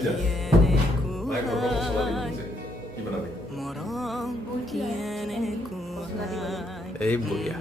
Ya. Naik ke kalau sholat di sini. Gimana nih? Eh bu ya.